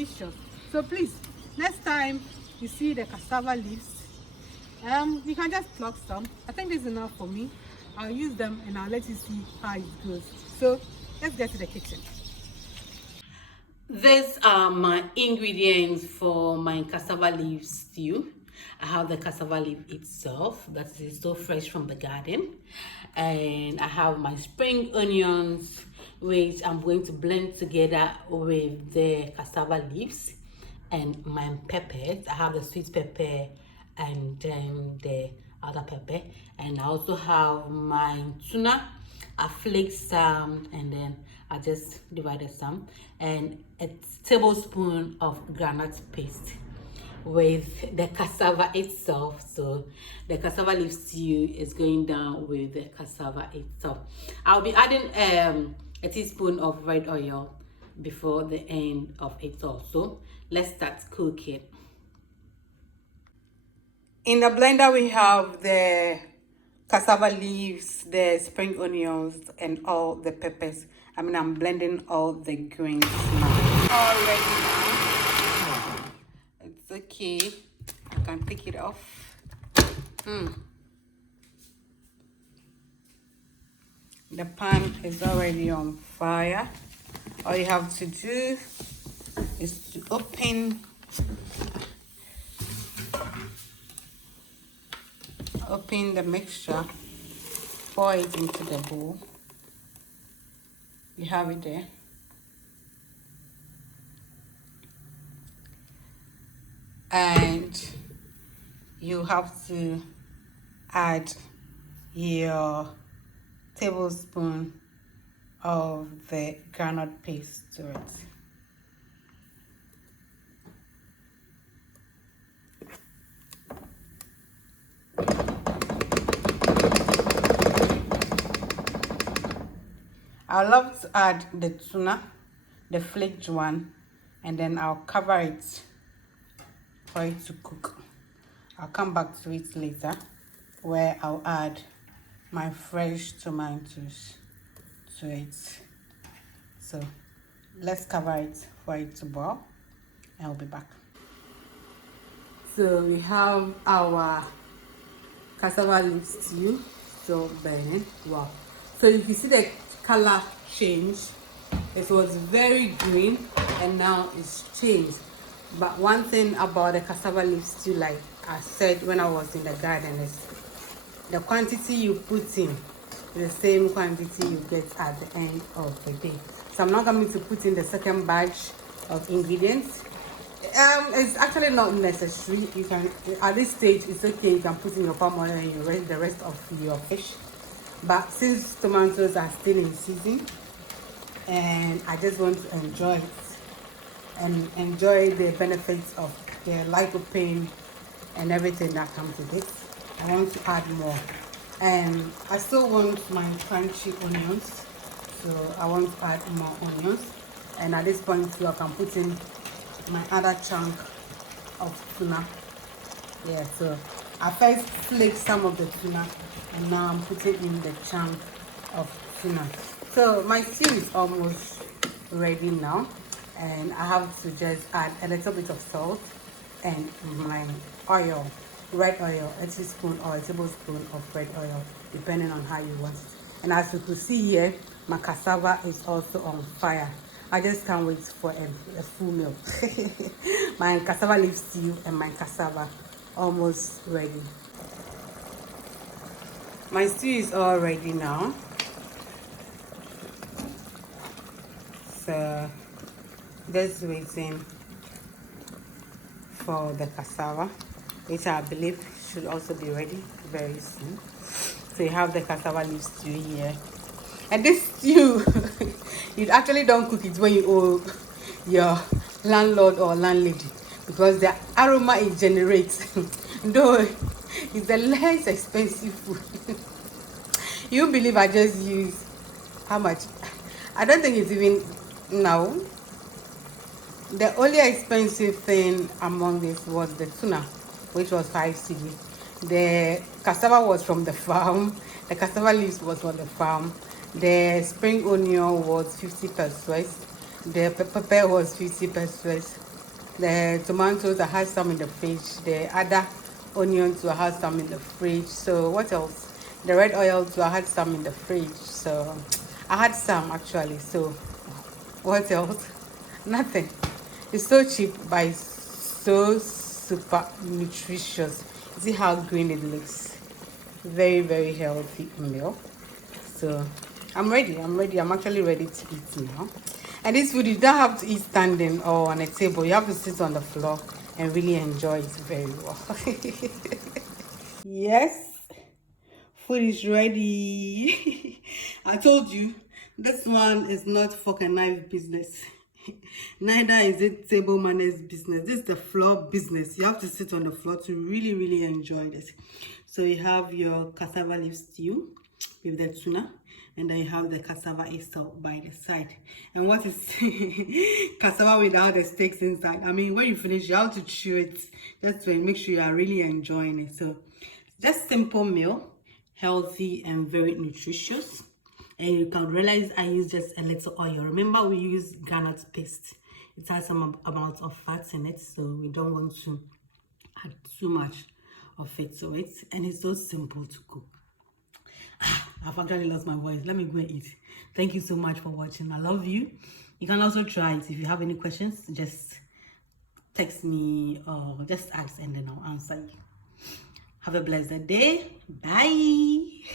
delicious. So please, next time you see the cassava leaves, you can just pluck some. I think this is enough for me. I'll use them and I'll let you see how it goes. So let's get to the kitchen. These are my ingredients for my cassava leaf stew. I have the cassava leaf itself that is still fresh from the garden, and I have my spring onions, which I'm going to blend together with the cassava leaves, and my peppers. I have the sweet pepper and then the other pepper, and I also have my tuna. I flaked some and then I just divided some, and a tablespoon of groundnut paste with the cassava itself. So the cassava leaf stew is going down with the cassava itself. I'll be adding a teaspoon of red oil before the end of it also. Let's start cooking. In the blender, we have the cassava leaves, the spring onions, and all the peppers. I'm blending all the grains now. All ready now. It's okay. I can take it off. The pan is already on fire. All you have to do is to open the mixture, pour it into the bowl. You have it there. And you have to add your tablespoon of the groundnut paste to it. I love to add the tuna, the flaked one, and then I'll cover it for it to cook. I'll come back to it later where I'll add my fresh tomatoes to it. So let's cover it for it to boil and I'll be back. So we have our cassava leaf stew still burning. Wow. So if you see the color change, it was very green and now it's changed. But one thing about the cassava leaf stew, like I said when I was in the garden, is the quantity you put in the same quantity you get at the end of the day. So I'm not going to put in the second batch of ingredients. It's actually not necessary. You can, at this stage, it's okay. You can put in your palm oil and you rest the rest of your fish. But since tomatoes are still in season, and I just want to enjoy it and enjoy the benefits of the lycopene and everything that comes with it, I want to add more. And I still want my crunchy onions, so I want to add more onions. And at this point too, I can put in my other chunk of tuna. Yeah, so I first flaked some of the tuna and now I'm putting in the chunk of tuna. So my stew is almost ready now, and I have to just add a little bit of salt and my oil, red oil, a teaspoon or a tablespoon of red oil, depending on how you want it. And as you can see here, my cassava is also on fire. I just can't wait for a full meal. My cassava leaf stew and my cassava almost ready. My stew is all ready now. So just waiting for the cassava, which I believe should also be ready very soon. So you have the cassava leaf stew here. And this stew, you actually don't cook it when you owe your landlord or landlady, because the aroma it generates, though it's the less expensive food. You believe I just use how much? I don't think it's even now. The only expensive thing among this was the tuna, which was 5 cedi. The cassava was from the farm. The cassava leaves was from the farm. The spring onion was 50 pesos. The pepper was 50 pesos. The tomatoes, I had some in the fridge. The other onions, I had some in the fridge. So what else? The red oil too, I had some in the fridge. So I had some actually. So what else? Nothing. It's so cheap, but it's so super nutritious. See how green it looks. Very, very healthy meal. So I'm ready. I'm actually ready to eat now. And this food, you don't have to eat standing or on a table. You have to sit on the floor and really enjoy it very well. Yes, food is ready. I told you, this one is not fork and knife business. Neither is it table manners business. This is the floor business. You have to sit on the floor to really, really enjoy this. So you have your cassava leaf stew with the tuna, and then you have the cassava itself by the side. And what is cassava without the steaks inside? I mean, when you finish, you have to chew it just to make sure you are really enjoying it. So just simple meal, healthy and very nutritious. And you can realize I use just a little oil. Remember, we use groundnut paste. It has some amount of fat in it, so we don't want to add too much of it to it. And it's so simple to cook. I've actually lost my voice. Let me go and eat. Thank you so much for watching. I love you. You can also try it. If you have any questions, just text me or just ask and then I'll answer you. Have a blessed day. Bye.